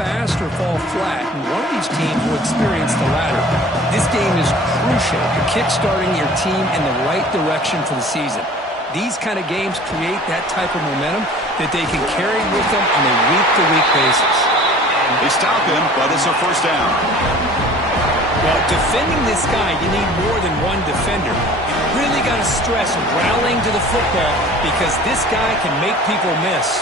fast or fall flat, and one of these teams will experience the latter. This game is crucial to kick-starting your team in the right direction for the season. These kind of games create that type of momentum that they can carry with them on a week-to-week basis. They stop him, but it's a first down. Well, defending this guy, you need more than one defender. You really got to stress rallying to the football because this guy can make people miss.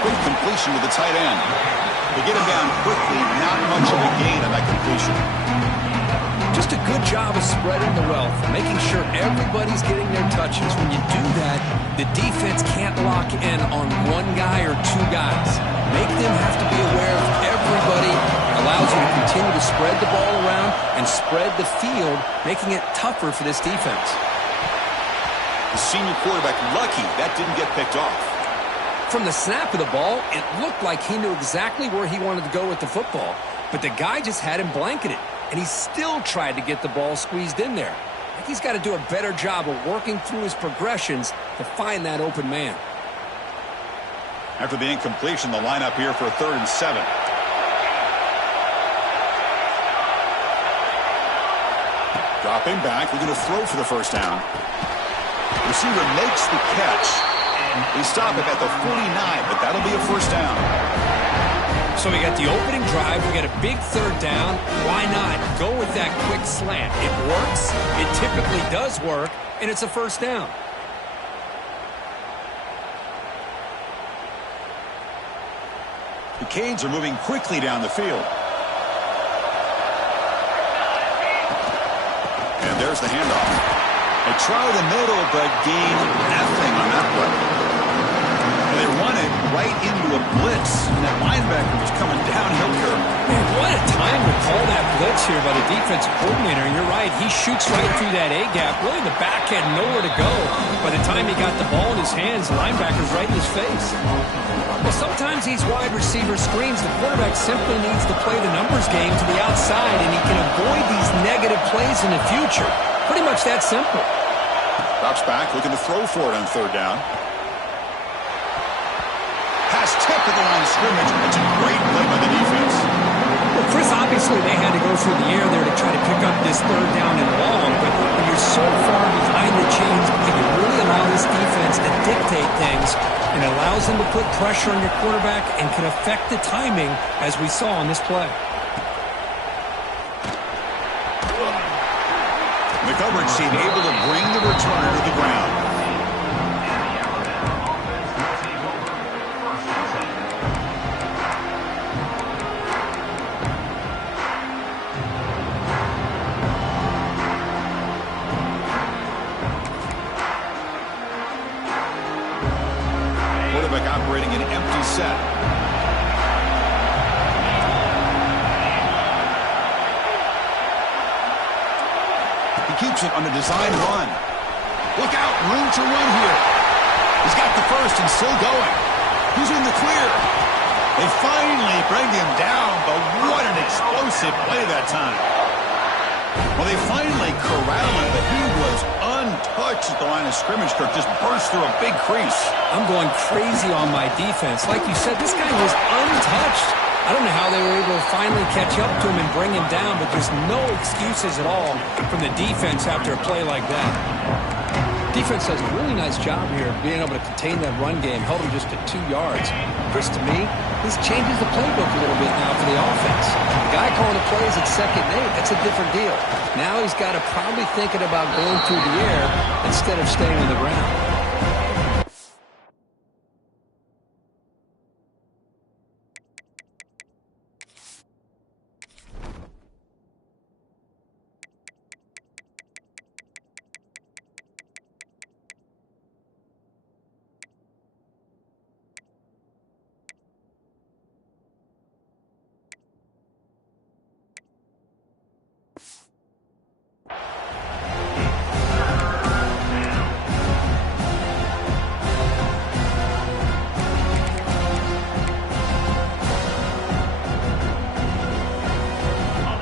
Quick completion to the tight end. They get him down quickly, not much of a gain on that completion. Just a good job of spreading the wealth, making sure everybody's getting their touches. When you do that, the defense can't lock in on one guy or two guys. Make them have to be aware of everybody. It allows you to continue to spread the ball around and spread the field, making it tougher for this defense. The senior quarterback lucky that didn't get picked off. From the snap of the ball, it looked like he knew exactly where he wanted to go with the football, but the guy just had him blanketed, and he still tried to get the ball squeezed in there. I think he's got to do a better job of working through his progressions to find that open man. After the incompletion, the lineup here for 3rd and 7. Dropping back, we're going to throw for the first down. Receiver makes the catch. We stop it at the 49, but that'll be a first down. So we got the opening drive. We got a big 3rd down. Why not go with that quick slant? It works. It typically does work, and it's a first down. The Canes are moving quickly down the field. And there's the handoff. They try the middle, but gain nothing on that one. They run it right into a blitz, and that linebacker was coming downhill curve. Man, what a time to call that blitz here by the defensive coordinator. And you're right, he shoots right through that A-gap. Really, the back had nowhere to go. By the time he got the ball in his hands, the linebacker's right in his face. Well, sometimes these wide receiver screens, the quarterback simply needs to play the numbers game to the outside, and he can avoid these negative plays in the future. Pretty much that simple. Drops back, looking to throw for it on 3rd down. Pass tip to the line of scrimmage. It's a great play by the defense. Well, Chris, obviously they had to go through the air there to try to pick up this 3rd down and long, but when you're so far behind the chains, you can really allow this defense to dictate things, and it allows them to put pressure on your quarterback and can affect the timing, as we saw on this play. The coverage team able to bring the returner to the ground. Quarterback operating an empty set. He keeps it on a design run. Look out, room to run here. He's got the first and still going. He's in the clear. They finally bring him down, but what an explosive play that time. Well, they finally corral him, but he was untouched at the line of scrimmage. Kirk just burst through a big crease. I'm going crazy on my defense. Like you said, this guy was untouched. I don't know how they were able to finally catch up to him and bring him down, but there's no excuses at all from the defense after a play like that. Defense does a really nice job here of being able to contain that run game, held him just to 2 yards. Chris, to me, this changes the playbook a little bit now for the offense. The guy calling the plays at 2nd and 8, that's a different deal. Now he's got to probably thinking about going through the air instead of staying on the ground.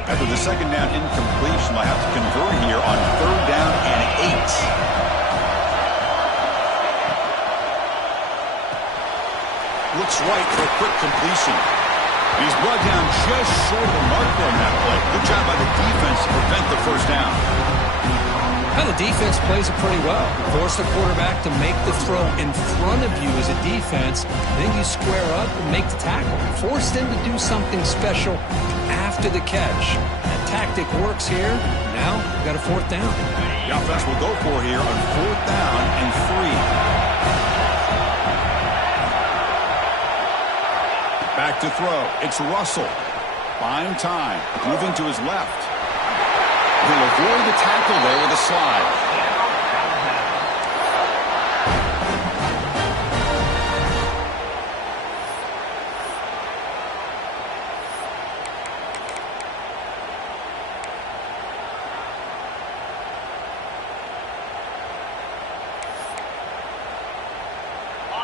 After the 2nd down incompletion, I have to convert here on 3rd down right for a quick completion. And he's brought down just short of the marker on that play. Good job by the defense to prevent the first down. Well, the defense plays it pretty well. Force the quarterback to make the throw in front of you as a defense. Then you square up and make the tackle. Force them to do something special after the catch. That tactic works here. Now, we've got a fourth down. The offense will go for here on fourth down and 3. Back to throw. It's Russell. Buying time. Moving to his left. He'll avoid the tackle there with a slide.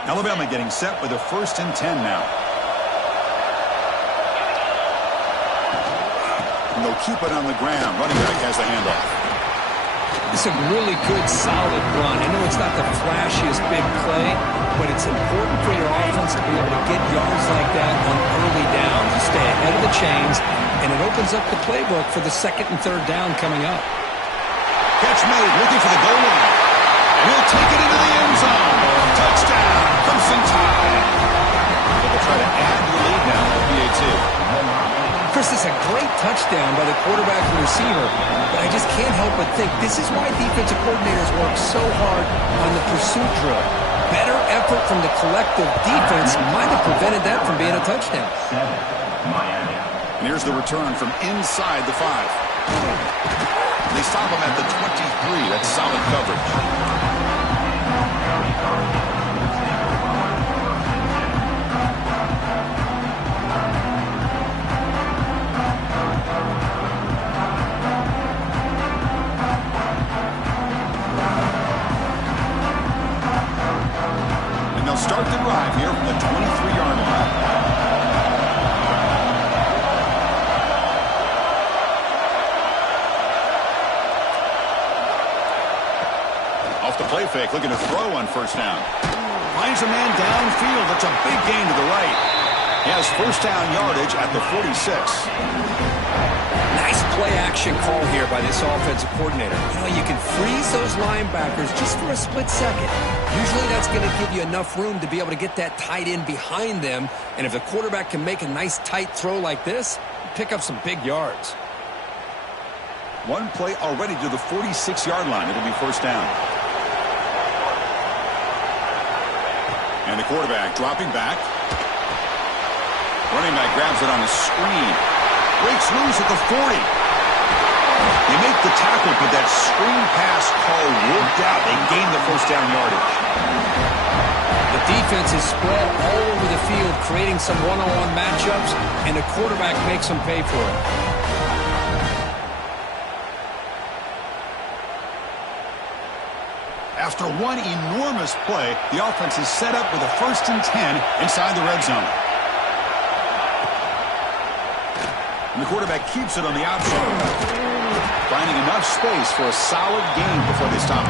Alabama getting set with a 1st and 10 now. And they'll keep it on the ground. Running back has the handoff. It's a really good, solid run. I know it's not the flashiest big play, but it's important for your offense to be able to get yards like that on early downs. You stay ahead of the chains, and it opens up the playbook for the 2nd and 3rd down coming up. Catch made, looking for the goal line. And he'll take it into the end zone. Touchdown, Crimson Tide. They'll try to add the lead now at PA2. Chris, it's a great touchdown by the quarterback and receiver, but I just can't help but think this is why defensive coordinators work so hard on the pursuit drill. Better effort from the collective defense might have prevented that from being a touchdown. And here's the return from inside the 5. They stop him at the 23. That's solid coverage. Start the drive here from the 23-yard line. Off the play fake, looking to throw on 1st down. Finds a man downfield. That's a big gain to the right. He has 1st down yardage at the 46. Nice play-action call here by this offensive coordinator. You know, you can freeze those linebackers just for a split second. Usually that's going to give you enough room to be able to get that tight end behind them. And if the quarterback can make a nice tight throw like this, pick up some big yards. One play already to the 46-yard line. It'll be 1st down. And the quarterback dropping back. Running back grabs it on the screen. Breaks loose at the 40. They make the tackle, but that screen pass call worked out. They gained the 1st down yardage. The defense is spread all over the field, creating some one-on-one matchups, and the quarterback makes them pay for it. After one enormous play, the offense is set up with a 1st and 10 inside the red zone. And the quarterback keeps it on the outside, finding enough space for a solid gain before they stop.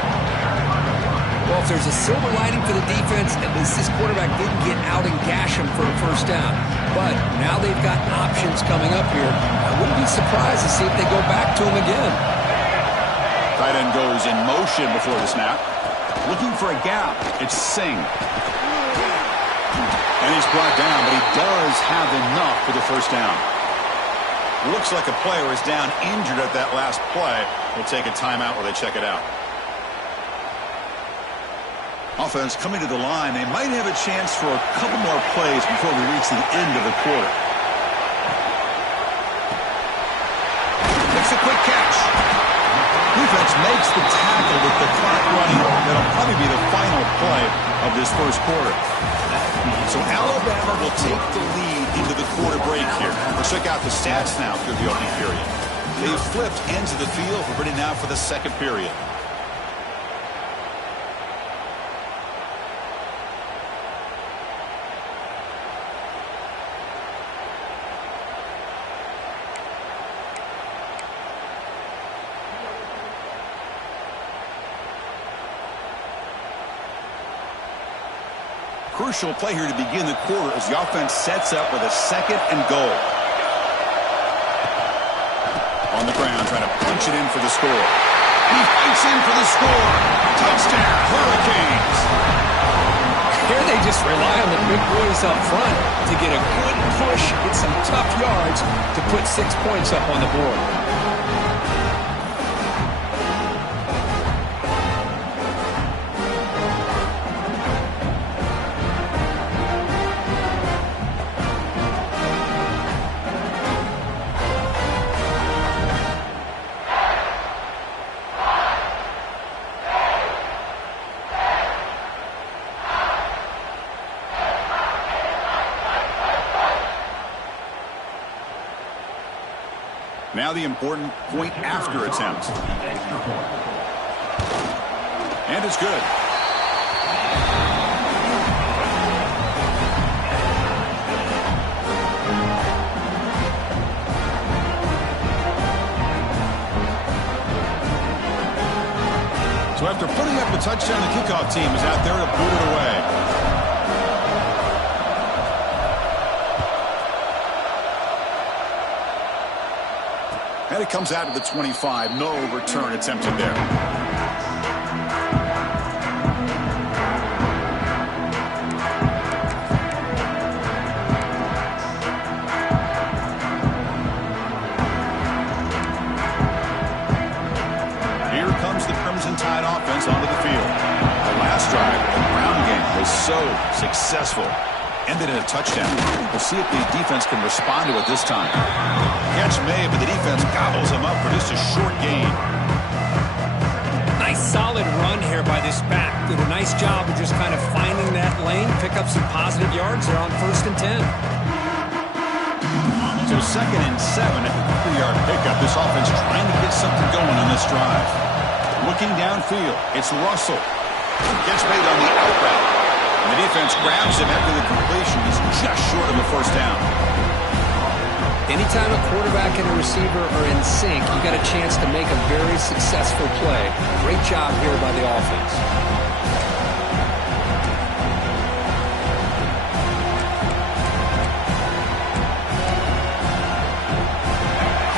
Well, if there's a silver lining for the defense, at least this quarterback didn't get out and gash him for a 1st down. But now they've got options coming up here. I wouldn't be surprised to see if they go back to him again. Tight end goes in motion before the snap. Looking for a gap. It's Singh. And he's brought down, but he does have enough for the 1st down. Looks like a player is down injured at that last play. We'll take a timeout while they check it out. Offense coming to the line. They might have a chance for a couple more plays before we reach the end of the quarter. Makes a quick catch. Defense makes the tackle with the clock running. That'll probably be the final play of this 1st quarter. So Alabama will take the lead into the quarter break here. Let's check out the stats now through the opening period. They've flipped ends of the field. We're ready now for the 2nd period. crucial play here to begin the quarter as the offense sets up with a 2nd and goal. On the ground, trying to punch it in for the score. And he fights in for the score. Touchdown, Hurricanes. Here they just rely on the big boys up front to get a good push, get some tough yards to put 6 points up on the board. Now the important point after attempt. And it's good. So after putting up a touchdown, the kickoff team is out there to boot it away. And it comes out to the 25. No return attempted there. Here comes the Crimson Tide offense onto the field. The last drive, the ground game, was so successful. Ended in a touchdown. We'll see if the defense can respond to it this time. Catch made, but the defense gobbles him up for just a short gain. Nice solid run here by this back. Did a nice job of just kind of finding that lane, pick up some positive yards there on 1st and 10. So 2nd and 7 at the 3-yard pickup. This offense trying to get something going on this drive. Looking downfield, it's Russell. Gets made on the out route. And the defense grabs him after the completion. He's just short of a 1st down. Anytime a quarterback and a receiver are in sync, you got a chance to make a very successful play. Great job here by the offense.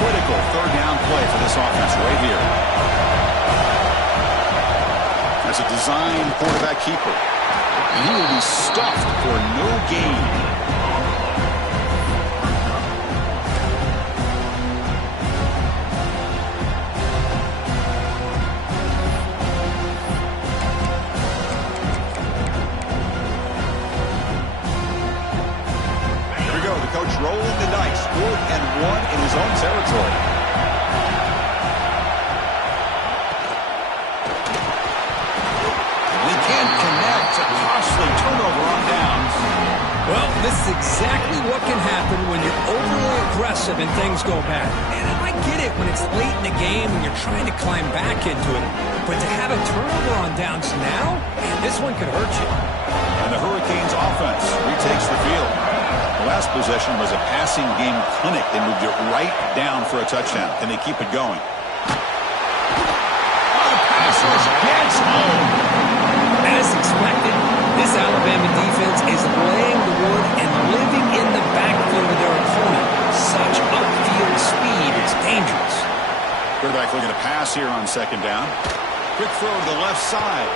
Critical 3rd down play for this offense right here. As a design quarterback keeper. And he will be stuffed for no gain. Rolling the dice, 4th and 1 in his own territory. They can't connect. A costly turnover on downs. Well, this is exactly what can happen when you're overly aggressive and things go bad. And I get it when it's late in the game and you're trying to climb back into it. But to have a turnover on downs now, man, this one could hurt you. And the Hurricanes offense retakes the field. The last possession was a passing game clinic. They moved it right down for a touchdown. Can they keep it going? Oh, the pass rush gets home. As expected, this Alabama defense is laying the wood and living in the backfield of their opponent. Such upfield speed, it's dangerous. Quarterback looking to pass here on 2nd down. Quick throw to the left side.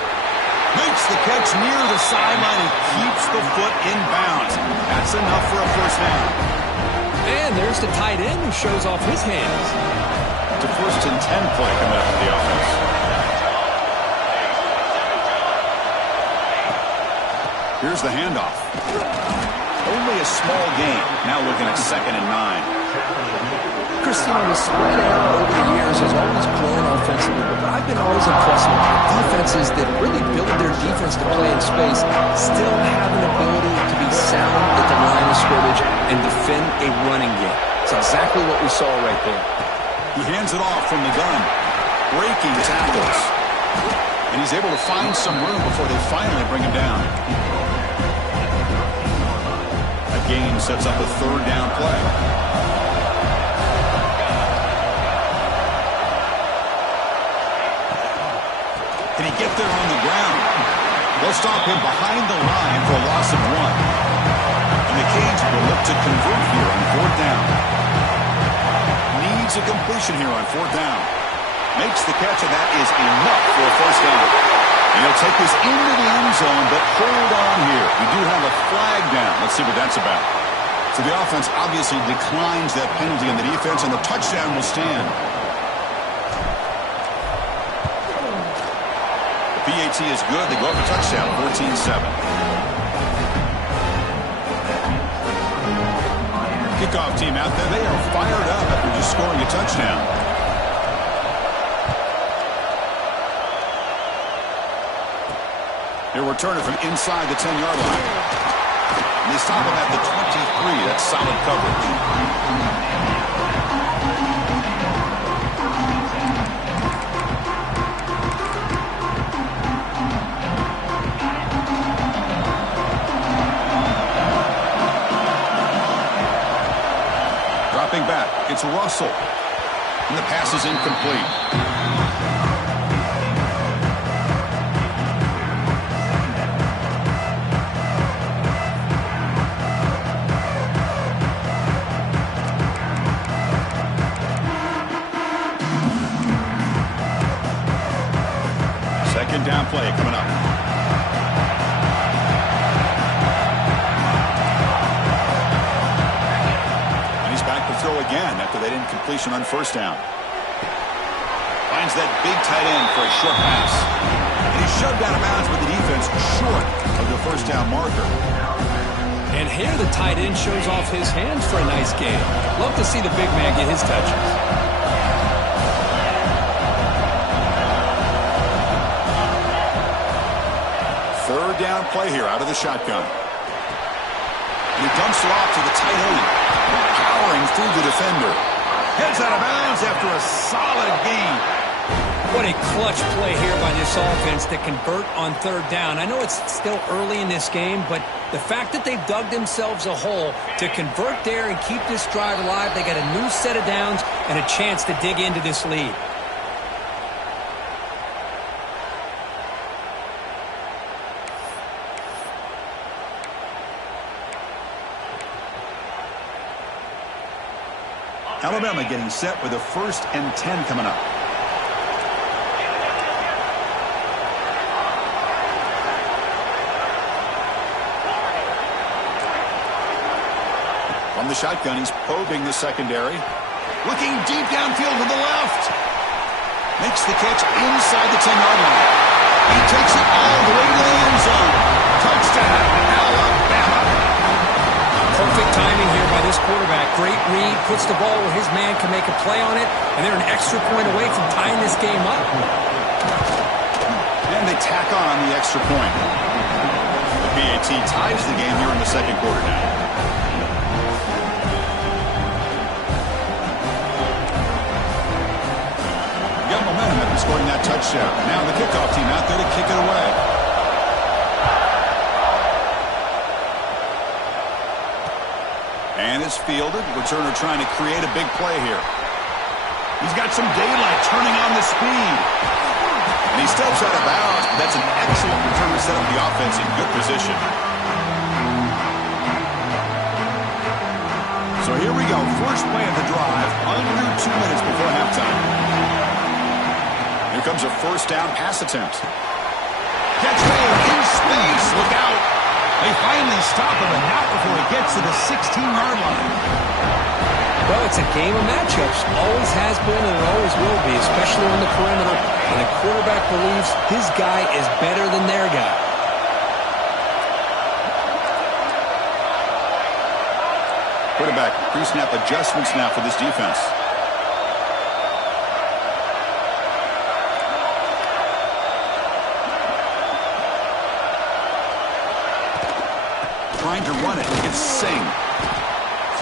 Makes the catch near the sideline and keeps the foot in bounds. That's enough for a 1st down. And there's the tight end who shows off his hands. It's a 1st and 10 play coming up for the offense. Here's the handoff. Only a small gain. Now looking at 2nd and 9. Christine, the spread out over the years has always grown offensively, but I've been always impressed with defenses that really build their defense to play in space, still have an ability to be sound at the line of scrimmage and defend a running game. It's exactly what we saw right there. He hands it off from the gun. Breaking tackles. And he's able to find some room before they finally bring him down. That gain sets up a 3rd down play. Can he get there on the ground? They'll stop him behind the line for a loss of 1. And the Canes will look to convert here on 4th down. Needs a completion here on 4th down. Makes the catch, and that is enough for a 1st down. And he'll take this into the end zone, but hold on here. We do have a flag down. Let's see what that's about. So the offense obviously declines that penalty in the defense, and the touchdown will stand. The PAT is good. They go up a touchdown, 14-7. Kickoff team out there. They are fired up after just scoring a touchdown. He'll return it from inside the 10-yard line. And they stop him at the 23. That's solid coverage. Dropping back, it's Russell. And the pass is incomplete. Down play coming up. And he's back to throw again after that incompletion on 1st down. Finds that big tight end for a short pass. And he's shoved out of bounds with the defense short of the 1st down marker. And here the tight end shows off his hands for a nice game. Love to see the big man get his touches. 3rd down play here out of the shotgun. And he dumps it off to the tight end, powering through the defender. Heads out of bounds after a solid gain. What a clutch play here by this offense to convert on 3rd down. I know it's still early in this game, but the fact that they've dug themselves a hole to convert there and keep this drive alive, they got a new set of downs and a chance to dig into this lead. Alabama getting set with a 1st and 10 coming up. From the shotgun, he's probing the secondary. Looking deep downfield to the left. Makes the catch inside the 10-yard line. He takes it all the way to the end zone. Touchdown, Alabama. Perfect timing here by this quarterback. Great read, puts the ball where his man can make a play on it, and they're an extra point away from tying this game up. And they tack on the extra point. The PAT ties the game here in the 2nd quarter now. Got momentum after scoring that touchdown. Now the kickoff team out there to kick it away. And it's fielded. Returner trying to create a big play here. He's got some daylight turning on the speed. And he steps out of bounds, but that's an excellent return to set up the offense in good position. So here we go. First play of the drive, under 2 minutes before halftime. Here comes a 1st down pass attempt. Catch made in space. Look out. They finally stop him, and not before he gets to the 16-yard line. Well, it's a game of matchups. Always has been and it always will be, especially on the perimeter. And the quarterback believes his guy is better than their guy. Quarterback pre-snap adjustments now for this defense. Trying to run it. It's Singh.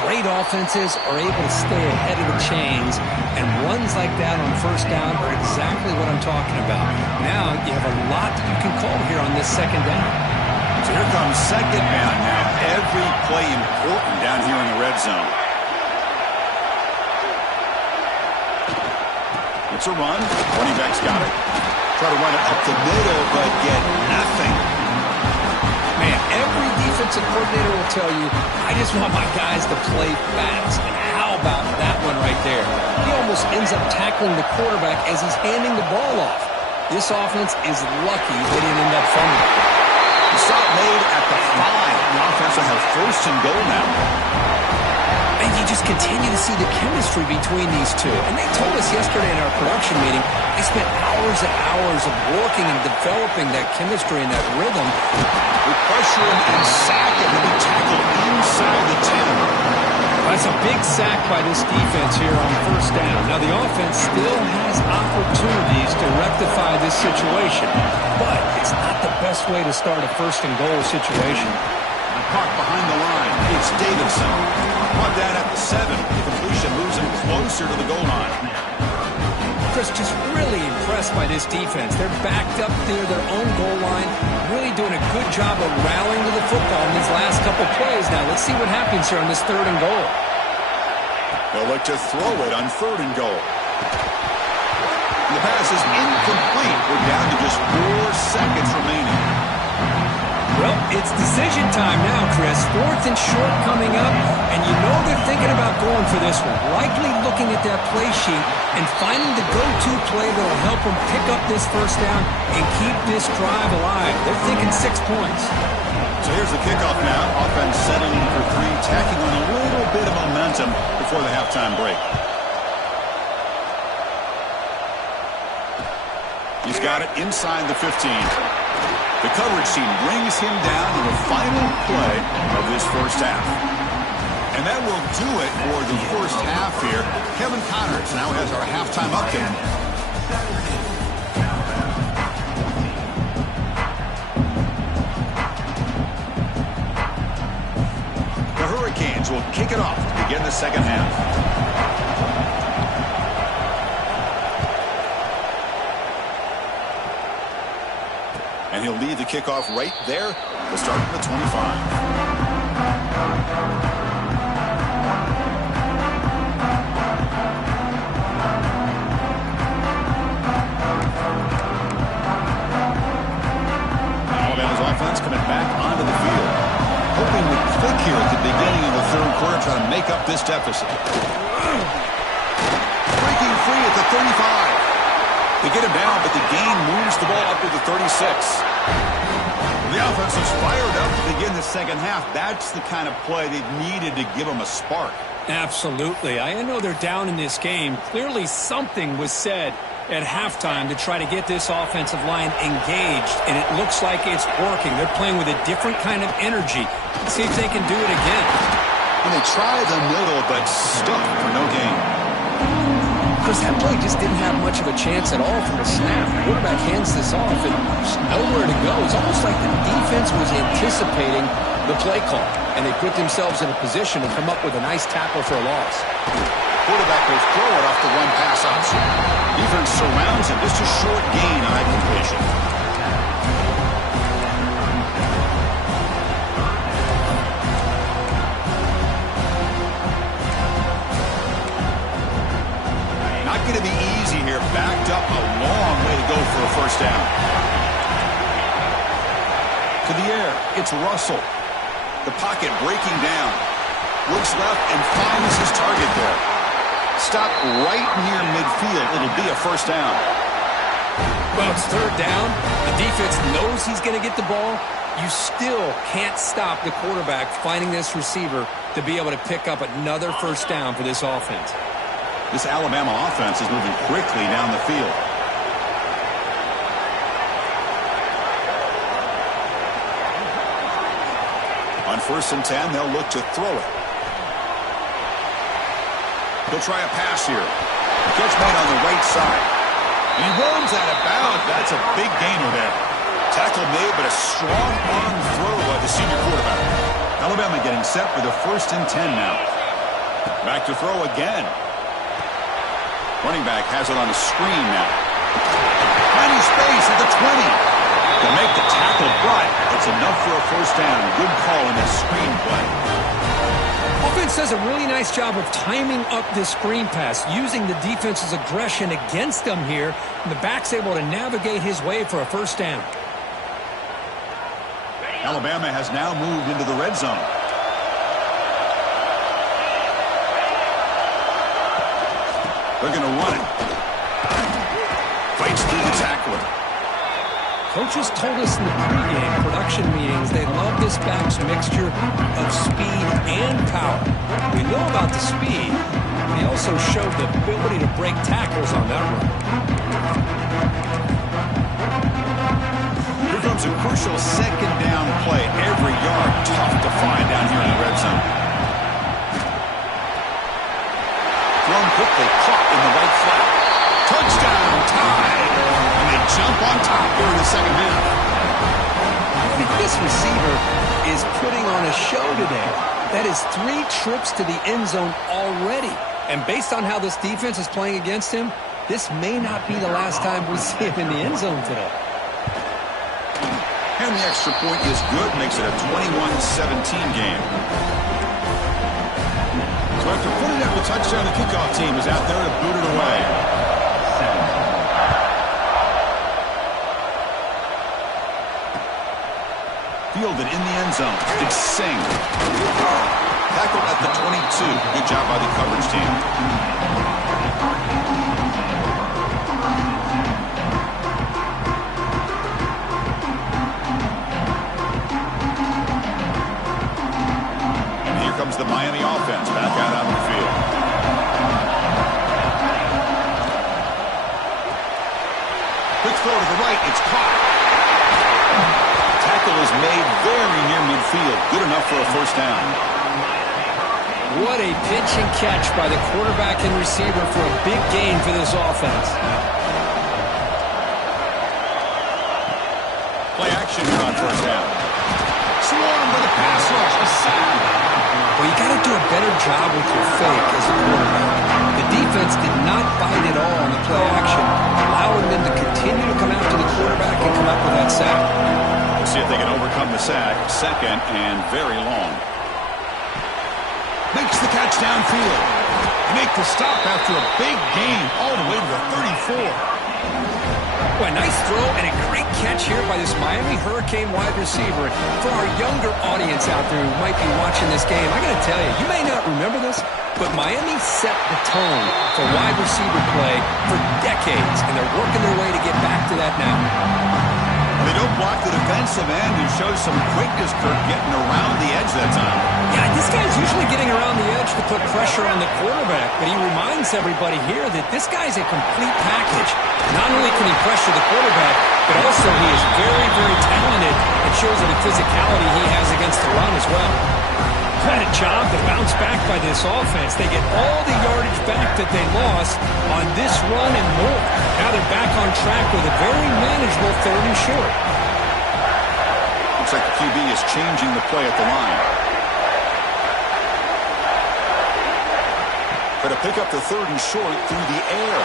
Great offenses are able to stay ahead of the chains, and runs like that on 1st down are exactly what I'm talking about. Now you have a lot that you can call here on this 2nd down. So here comes 2nd down now. Every play important down here in the red zone. It's a run. Running back's got it. Try to run it up the middle, but get nothing. Man, every defensive coordinator will tell you, I just want my guys to play fast. And how about that one right there? He almost ends up tackling the quarterback as he's handing the ball off. This offense is lucky they didn't end up fumbling. The stop made at the 5. The offense will have first and goal now. And you just continue to see the chemistry between these two. And they told us yesterday in our production meeting, they spent hours and hours of working and developing that chemistry and that rhythm. We pressure him and sack him, and we tackle inside the 10. That's a big sack by this defense here on first down. Now, the offense still has opportunities to rectify this situation, but it's not the best way to start a first and goal situation. Caught behind the line. It's Davidson. Caught down at the 7. The completion moves him closer to the goal line. Chris, just really impressed by this defense. They're backed up near their own goal line, really doing a good job of rallying to the football in these last couple plays. Now, let's see what happens here on this third and goal. They'll look to throw it on third and goal. The pass is incomplete. We're down to just 4 seconds remaining. Well, it's decision time now, Chris. 4th and short coming up, and you know they're thinking about going for this one. Likely looking at that play sheet and finding the go-to play that will help them pick up this first down and keep this drive alive. They're thinking 6 points. So here's the kickoff now. Offense settling for 3, tacking on a little bit of momentum before the halftime break. He's got it inside the 15. The coverage team brings him down to the final play of this first half. And that will do it for the first half here. Kevin Connors now has our halftime update. The Hurricanes will kick it off to begin the second half. And he'll lead the kickoff right there. We'll start at the 25. Alabama's offense coming back onto the field. Hoping to click here at the beginning of the third quarter, trying to make up this deficit. Breaking free at the 35. They get him down, but the gain moves the ball up to the 36. The offense is fired up to begin the second half. That's the kind of play they've needed to give them a spark. Absolutely. I know they're down in this game. Clearly something was said at halftime to try to get this offensive line engaged, and it looks like it's working. They're playing with a different kind of energy. Let's see if they can do it again. And they try the middle, but stuck for no gain. Chris, that play just didn't have much of a chance at all from the snap. The quarterback hands this off, and there's nowhere to go. It's almost like the defense was anticipating the play call, and they put themselves in a position to come up with a nice tackle for a loss. Quarterback will throw it off the run-pass option. Defense surrounds him. Just a short gain on that completion. Going to be easy here. Backed up a long way to go for a first down. To the air, it's Russell. The pocket breaking down. Looks left and finds his target there. Stop right near midfield. It'll be a first down. Well, it's third down. The defense knows he's going to get the ball. You still can't stop the quarterback finding this receiver to be able to pick up another first down for this offense. This Alabama offense is moving quickly down the field. On 1st and 10, they'll look to throw it. He'll try a pass here. Catch made on the right side. And he roams out of bounds. That's a big gainer there. Tackle made, but a strong arm throw by the senior quarterback. Alabama getting set for the 1st and 10 now. Back to throw again. Running back has it on the screen now. Finding space at the 20. To make the tackle, but it's enough for a first down. Good call in that screen play. Offense does a really nice job of timing up this screen pass, using the defense's aggression against them here, and the back's able to navigate his way for a first down. Alabama has now moved into the red zone. They're going to run it. Fights through the tackler. Coaches told us in the pregame production meetings they love this back's mixture of speed and power. We know about the speed, but he also showed the ability to break tackles on that run. Here comes a crucial second down play. Every yard tough to find down here in the red zone. Thrown quickly, caught in the right flat. Touchdown, tied. And they jump on top here in the second half. I think this receiver is putting on a show today. That is 3 trips to the end zone already. And based on how this defense is playing against him, this may not be the last time we see him in the end zone today. And the extra point is good, makes it a 21-17 game. So after putting up a touchdown, the kickoff team is out there to boot it away. Fielded in the end zone. It's Singh. Tackled at the 22. Good job by the coverage team. And here comes the Miami offense back out on the field. Quick throw to the right. It's caught. Tackle is made very near midfield. Good enough for a first down. What a pitch and catch by the quarterback and receiver for a big gain for this offense. Play action here on first down. Swarmed by the pass rush. A sack. Well, you got to do a better job with your fake as a quarterback. The defense did not bite at all on the play action, allowing them to continue to come after the quarterback and come up with that sack. We'll see if they can overcome the sack. Second and very long. Makes the catch downfield. Make the stop after a big gain all the way to the 34. Well, a nice throw and a great catch here by this Miami Hurricane wide receiver. For our younger audience out there who might be watching this game, I got to tell you, you may not remember this, but Miami set the tone for wide receiver play for decades, and they're working their way to get back to that now. They don't block the defensive end and show some quickness, Kirk, getting around the edge that time. Yeah, this guy's usually getting around the edge to put pressure on the quarterback, but he reminds everybody here that this guy's a complete package. Not only can he pressure the quarterback, but also he is very, very talented and shows the physicality he has against the run as well. What a job to bounce back by this offense. They get all the yardage back that they lost on this run and more. Now they're back on track with a very manageable 3rd and short. Looks like the QB is changing the play at the line. But to pick up the 3rd and short through the air.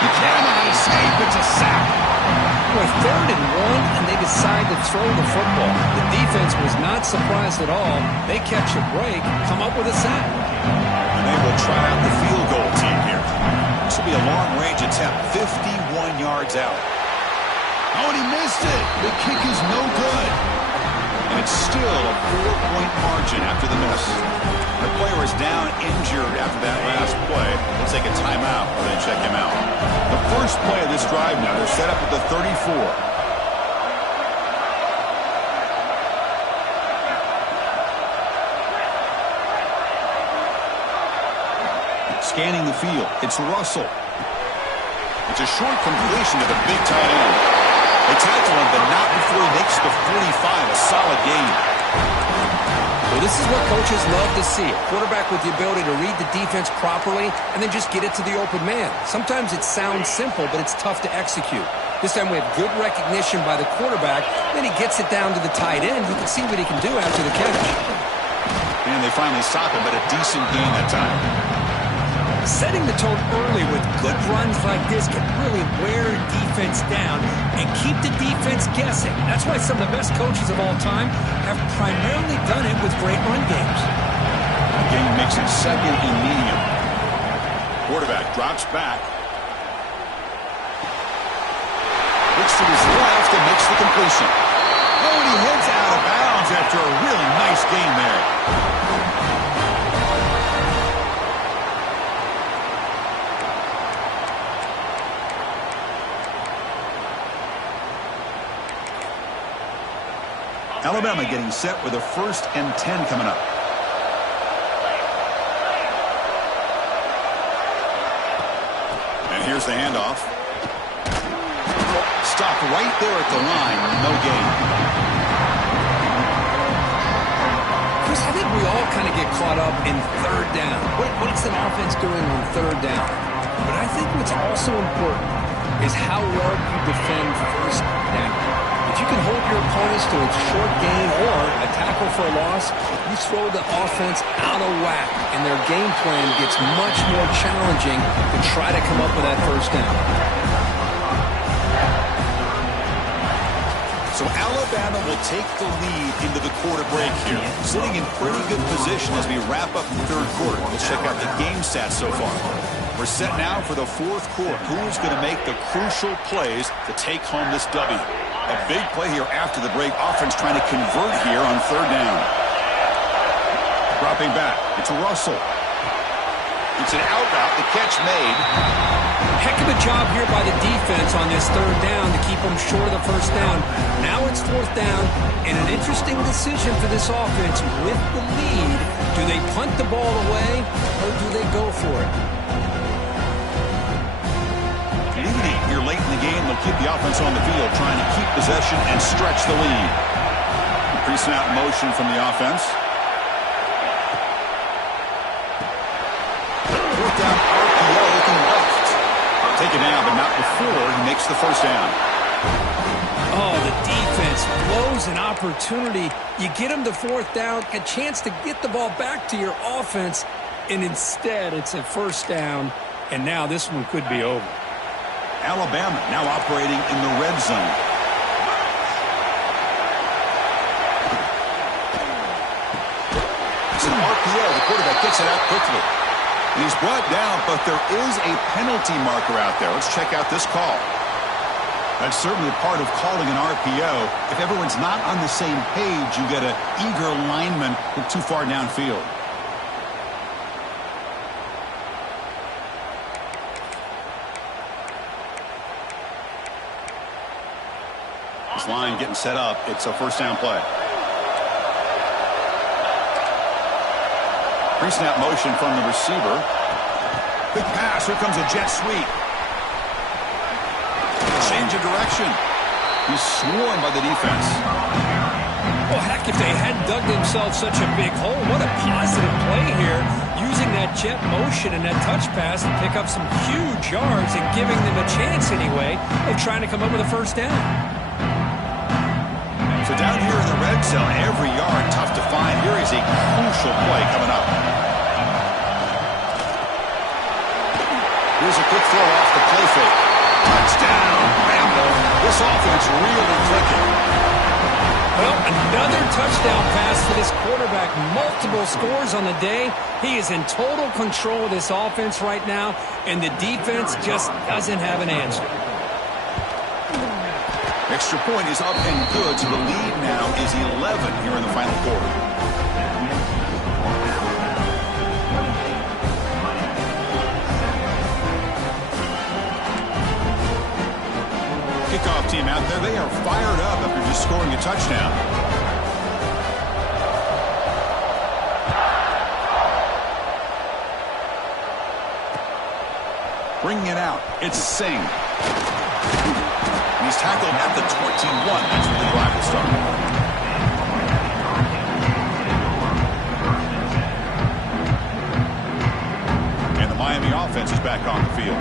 You cannot escape. It's a sack. With 3rd and 1, and they decide to throw the football. The defense was not surprised at all. They catch a break, come up with a sack. And they will try out the field goal team here. This will be a long-range attempt, 51 yards out. Oh, and he missed it. The kick is no good. And it's still a 4-point margin after the miss. The player is down injured after that last play. They'll take a timeout or they check him out. The first play of this drive now, they're set up at the 34. Scanning the field, it's Russell. It's a short completion to the big tight end. They tackle him, but not before he makes the 45, a solid gain. Well, this is what coaches love to see. A quarterback with the ability to read the defense properly and then just get it to the open man. Sometimes it sounds simple, but it's tough to execute. This time we have good recognition by the quarterback. Then he gets it down to the tight end. You can see what he can do after the catch. And they finally stop him, but a decent gain that time. Setting the tone early with good runs like this can really wear defense down and keep the defense guessing. That's why some of the best coaches of all time have primarily done it with great run games. The game makes it 2nd and medium. Quarterback drops back. Looks to his left and makes the completion. Oh, and he heads out of bounds after a really nice game there. Alabama getting set with a 1st and 10 coming up. And here's the handoff. Stopped right there at the line. No gain. Chris, I think we all kind of get caught up in 3rd down. What's an offense doing on 3rd down? But I think what's also important is how well you defend 1st down. If you can hold your opponents to a short gain or a tackle for a loss, you throw the offense out of whack, and their game plan gets much more challenging to try to come up with that 1st down. So Alabama will take the lead into the quarter break here. Sitting in pretty good position as we wrap up the 3rd quarter. Let's check out the game stats so far. We're set now for the 4th quarter. Who's going to make the crucial plays to take home this W? A big play here after the break. Offense trying to convert here on 3rd down. Dropping back. It's Russell. It's an out route. The catch made. Heck of a job here by the defense on this 3rd down to keep them short of the 1st down. Now it's 4th down, and an interesting decision for this offense with the lead. Do they punt the ball away, or do they go for it? Leading here late in the game, they'll keep the offense on the field, trying to keep possession and stretch the lead. Pre-snap motion from the offense. 4th down, RPO looking left. Take it down, but not before he makes the 1st down. Oh, the defense blows an opportunity. You get them to 4th down, a chance to get the ball back to your offense, and instead it's a 1st down, and now this one could be over. Alabama now operating in the red zone. It's an RPO. The quarterback gets it out quickly. And he's brought down, but there is a penalty marker out there. Let's check out this call. That's certainly part of calling an RPO. If everyone's not on the same page, you get an eager lineman look too far downfield. This line getting set up. It's a 1st down play. Pre-snap motion from the receiver. Quick pass. Here comes a jet sweep. Change of direction. He's swarmed by the defense. Well, heck, if they hadn't dug themselves such a big hole, what a positive play here, using that jet motion and that touch pass to pick up some huge yards and giving them a chance anyway of trying to come up with a 1st down. So down here in the red zone, every yard tough to find. Here is a crucial play coming up. Here's a quick throw off the play fake. Touchdown, Rambo. This offense really clicking. Well, another touchdown pass for this quarterback. Multiple scores on the day. He is in total control of this offense right now, and the defense just doesn't have an answer. Extra point is up and good, so the lead now is 11 here in the final quarter. Kickoff team out there, they are fired up after just scoring a touchdown. Bringing it out, it's Singh. He's tackled at the 21. That's where the drive will start. And the Miami offense is back on the field.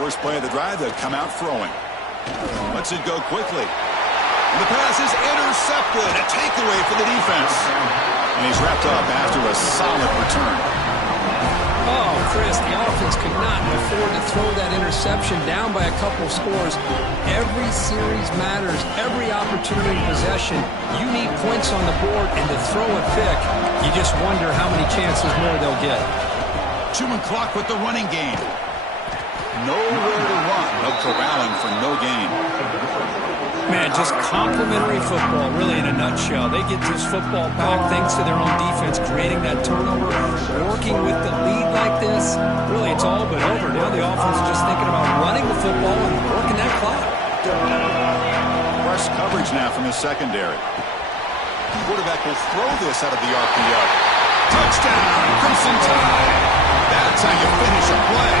First play of the drive, they'll come out throwing. Lets it go quickly. And the pass is intercepted. A takeaway for the defense. And he's wrapped up after a solid return. Oh, Chris, the offense could not afford to throw that interception down by a couple scores. Every series matters. Every opportunity in possession, you need points on the board, and to throw a pick, you just wonder how many chances more they'll get. Chewing clock with the running game. Nowhere to run. No gain. Man, just complimentary football, really, in a nutshell. They get this football back thanks to their own defense, creating that turnover, working with the lead like this. Really, it's all but over. Now the offense is just thinking about running the football and working that clock. Press coverage now from the secondary. The quarterback will throw this out of the RPO. Touchdown, Crimson Tide. That's how you finish a play.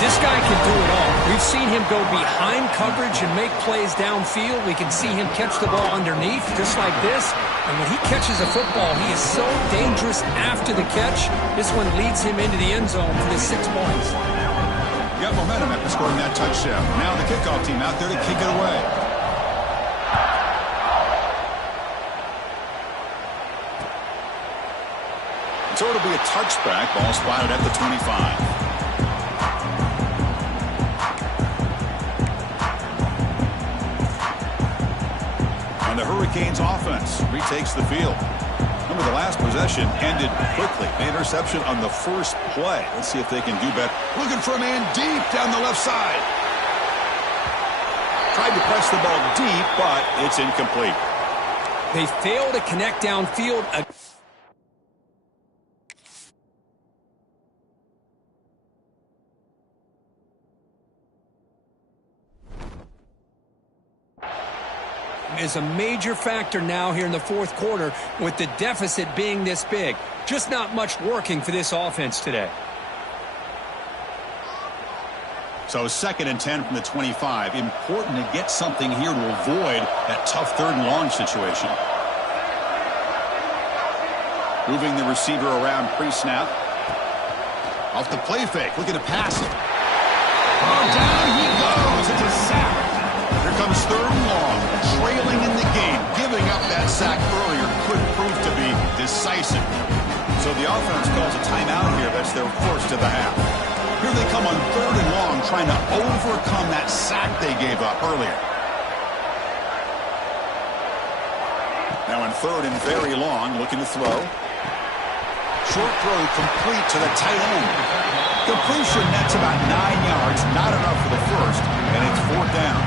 This guy can do it all. We've seen him go behind coverage and make plays downfield. We can see him catch the ball underneath, just like this. And when he catches a football, he is so dangerous after the catch. This one leads him into the end zone for the 6 points. You got momentum after scoring that touchdown. Now the kickoff team out there to kick it away. So it'll be a touchback. Ball spotted at the 25. And the Hurricanes offense retakes the field. Remember, the last possession ended quickly. The interception on the first play. Let's see if they can do better. Looking for a man deep down the left side. Tried to press the ball deep, but it's incomplete. They fail to connect downfield. Is a major factor now here in the fourth quarter with the deficit being this big. Just not much working for this offense today. So 2nd and 10 from the 25. Important to get something here to avoid that tough 3rd and long situation. Moving the receiver around pre-snap. Off the play fake, looking to pass it. Oh, down he goes. It's a sack. Here comes 3rd and long. Trailing in the game. Giving up that sack earlier could prove to be decisive. So the offense calls a timeout here. That's their first of the half. Here they come on 3rd and long, trying to overcome that sack they gave up earlier. Now in 3rd and very long, looking to throw. Short throw complete to the tight end. Completion nets about 9 yards, not enough for the first, and it's 4th down.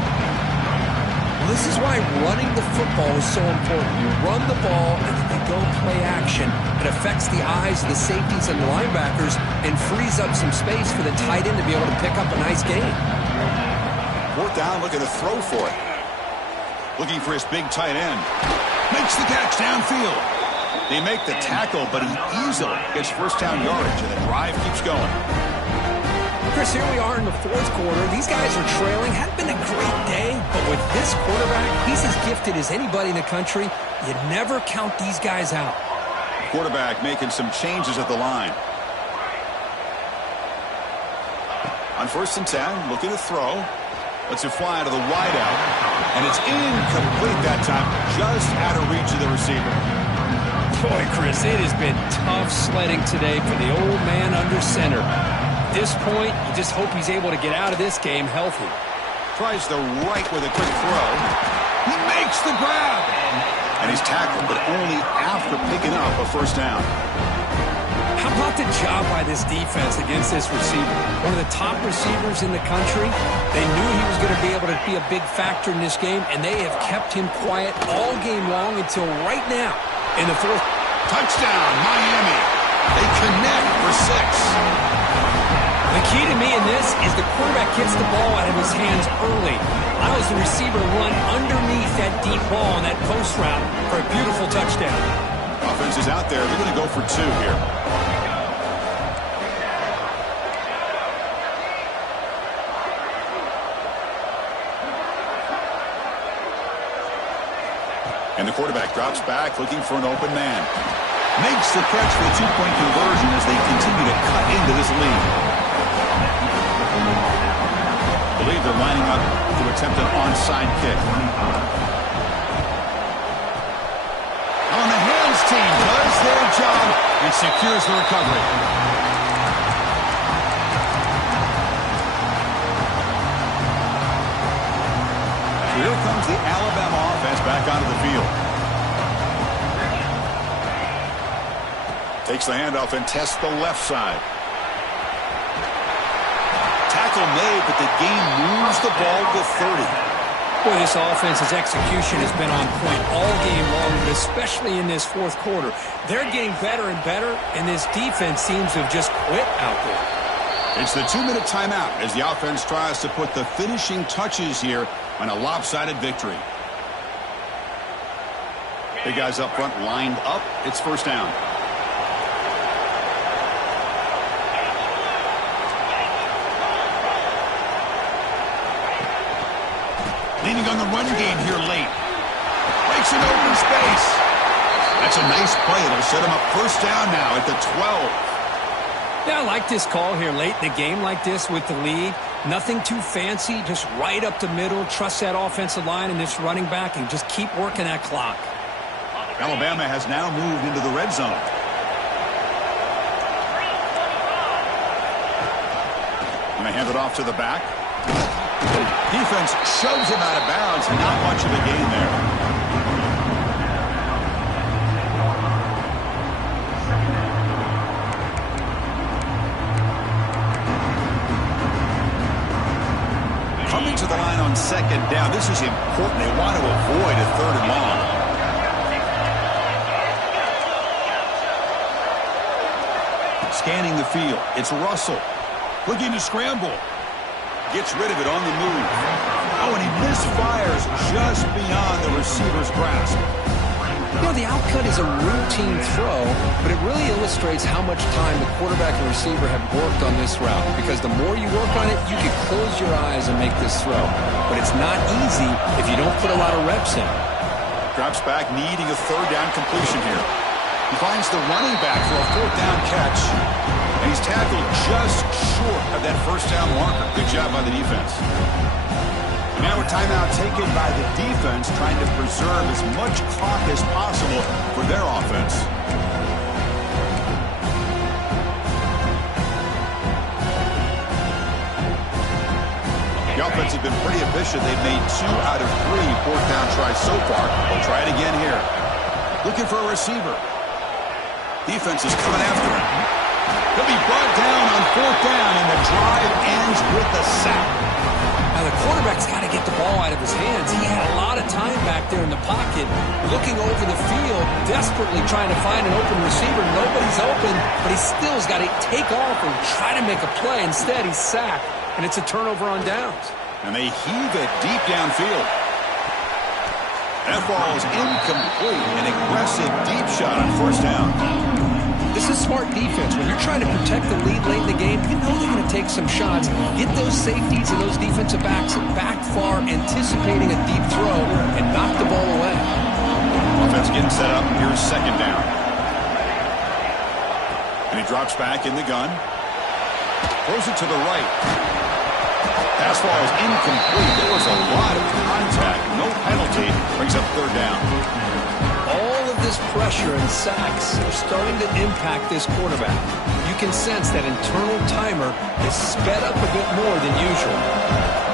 Well, this is why running the football is so important. You run the ball and then you go play action. It affects the eyes of the safeties and the linebackers and frees up some space for the tight end to be able to pick up a nice gain. 4th down, looking to throw for it. Looking for his big tight end. Makes the catch downfield. They make the tackle, but he easily gets first down yardage, and the drive keeps going. Chris, here we are in the fourth quarter. These guys are trailing. Hadn't been a great day, but with this quarterback, he's as gifted as anybody in the country. You never count these guys out. Quarterback making some changes at the line. On 1st and 10, looking to throw. Lets it fly to the wideout. And it's incomplete that time, just out of reach of the receiver. Boy, Chris, it has been tough sledding today for the old man under center. At this point, you just hope he's able to get out of this game healthy. Tries the right with a quick throw. He makes the grab. And he's tackled, but only after picking up a first down. How about the job by this defense against this receiver? One of the top receivers in the country. They knew he was going to be able to be a big factor in this game, and they have kept him quiet all game long until right now in the fourth. Touchdown, Miami. They connect for 6. The key to me in this is the quarterback gets the ball out of his hands early. Allows the receiver to run underneath that deep ball on that post route for a beautiful touchdown. Offense is out there. They're going to go for 2 here. And the quarterback drops back, looking for an open man. Makes the catch for the 2-point conversion as they continue to cut into this lead. I believe they're lining up to attempt an onside kick. On the hands team does their job and secures the recovery. So here comes the Alabama offense back onto the field. Takes the handoff and tests the left side. tackle made, but the game moves the ball to 30. Boy, this offense's execution has been on point all game long, but especially in this fourth quarter. They're getting better and better, and this defense seems to have just quit out there. It's the 2-minute timeout as the offense tries to put the finishing touches here on a lopsided victory. Big guys up front lined up. It's first down. Leaning on the run game here late. Breaks an open space. That's a nice play. It'll set him up first down now at the 12. Yeah, I like this call here late in the game like this with the lead. Nothing too fancy, just right up the middle. Trust that offensive line and this running back and just keep working that clock. Alabama has now moved into the red zone. And they hand it off to the back. Defense shoves him out of bounds. Not much of a gain there. Coming to the line on second down. This is important. They want to avoid a third and long. Scanning the field. It's Russell. Looking to scramble. Gets rid of it on the move. Oh, and he misfires just beyond the receiver's grasp. You know, the outcut is a routine throw, but it really illustrates how much time the quarterback and receiver have worked on this route. Because the more you work on it, you can close your eyes and make this throw. But it's not easy if you don't put a lot of reps in. Drops back, needing a third down completion here. He finds the running back for a fourth down catch. And he's tackled just short of that first down marker. Good job by the defense. Now a timeout taken by the defense, trying to preserve as much clock as possible for their offense. The offense has been pretty efficient. They've made 2 out of 3 fourth down tries so far. They'll try it again here. Looking for a receiver. Defense is coming after him. He'll be brought down on fourth down, and the drive ends with a sack. Now, the quarterback's got to get the ball out of his hands. He had a lot of time back there in the pocket, looking over the field, desperately trying to find an open receiver. Nobody's open, but he still's got to take off and try to make a play. Instead, he's sacked, and it's a turnover on downs. And they heave it deep downfield. That ball is incomplete. An aggressive deep shot on first down. This is smart defense. When you're trying to protect the lead late in the game, you know they're going to take some shots. Get those safeties and those defensive backs back far, anticipating a deep throw, and knock the ball away. Offense getting set up. Here's second down. And he drops back in the gun. Throws it to the right. Pass ball is incomplete. There was a lot of contact. No penalty. Brings up third down. All of this pressure and sacks are starting to impact this quarterback. You can sense that internal timer is sped up a bit more than usual.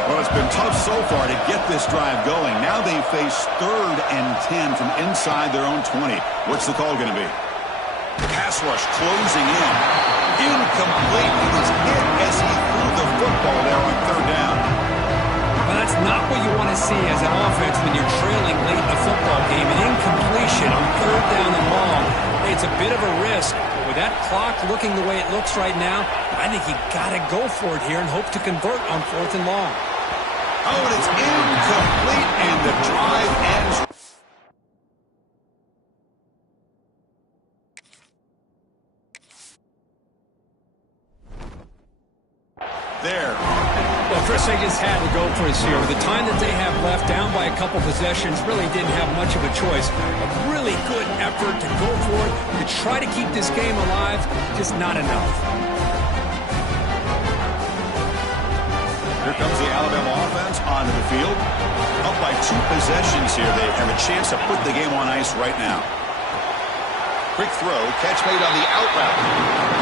Well, it's been tough so far to get this drive going. Now they face 3rd and 10 from inside their own 20. What's the call going to be? Pass rush closing in. Incomplete. He was hit as he threw the football there on third down. Well, that's not what you want to see as an offense when you're trailing late in a football game. An incompletion on third down and long. It's a bit of a risk. But with that clock looking the way it looks right now, I think you got to go for it here and hope to convert on 4th and long. Oh, and it's incomplete, and the drive ends. There. Well, Chris, they just had to go for it here. With the time that they have left, down by a couple possessions, really didn't have much of a choice. A really good effort to go for it, to try to keep this game alive, just not enough. Here comes the Alabama offense onto the field. Up by 2 possessions here. They have a chance to put the game on ice right now. Quick throw. Catch made on the out route.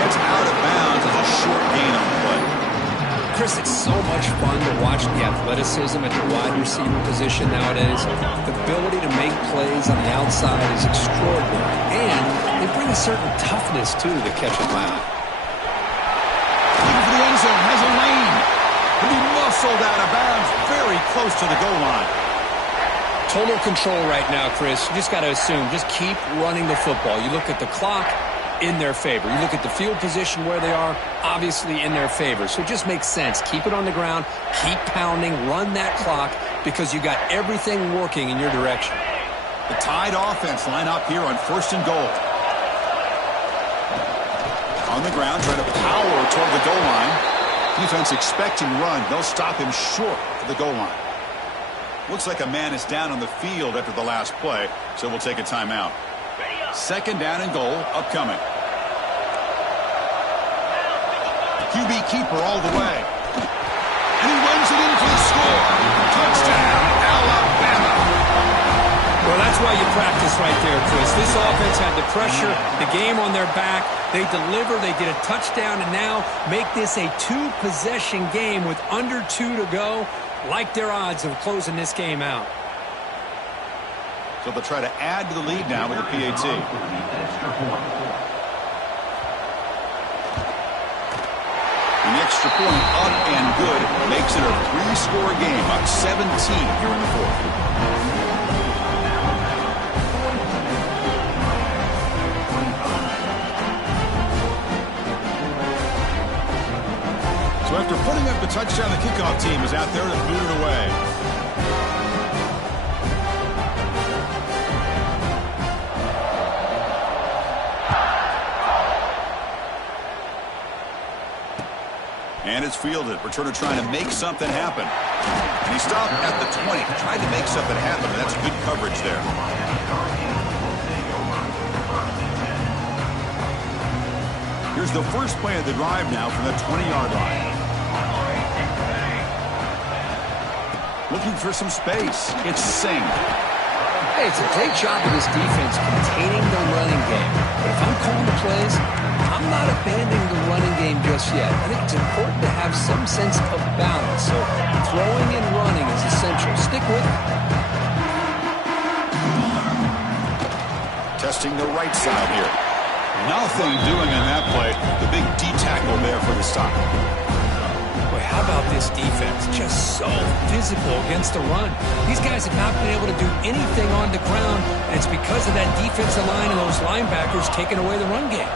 Gets out of bounds as a short gain on the play. Chris, it's so much fun to watch the athleticism at the wide receiver position nowadays. The ability to make plays on the outside is extraordinary. And they bring a certain toughness, too, that catches my eye. Looking for the end zone. Has a lane. close to the goal line. Total control right now, Chris. You just got to assume. Just keep running the football. You look at the clock, in their favor. You look at the field position where they are, obviously in their favor. So it just makes sense. Keep it on the ground. Keep pounding. Run that clock because you got everything working in your direction. The Tide offense line up here on 1st and goal. On the ground, trying to power toward the goal line. Defense expecting run. They'll stop him short of the goal line. Looks like a man is down on the field after the last play, so we'll take a timeout. 2nd down and goal, upcoming. QB keeper all the way. And he runs it in for the score. Touchdown, Alabama. Well, that's why you practice right there, Chris. This offense had the pressure, the game on their back. They deliver, they get a touchdown, and now make this a 2-possession game with under 2 to go. Like their odds of closing this game out. So they'll try to add to the lead now with the PAT. An extra point up and good makes it a 3-score game, up 17 here in the 4th. So after putting up the touchdown, the kickoff team is out there to boot it away. And it's fielded. Returner trying to make something happen. And he stopped at the 20. Tried to make something happen, and that's good coverage there. Here's the first play of the drive now from the 20-yard line. Looking for some space. It's Singh. Hey, it's a great job of this defense containing the running game. But if I'm calling the plays, I'm not abandoning the running game just yet. I think it's important to have some sense of balance. So throwing and running is essential. Stick with it. Testing the right side here. Nothing doing on that play. The big D tackle there for the stop. Boy, how about this defense? Just so physical against the run. These guys have not been able to do anything on the ground, and it's because of that defensive line and those linebackers taking away the run game.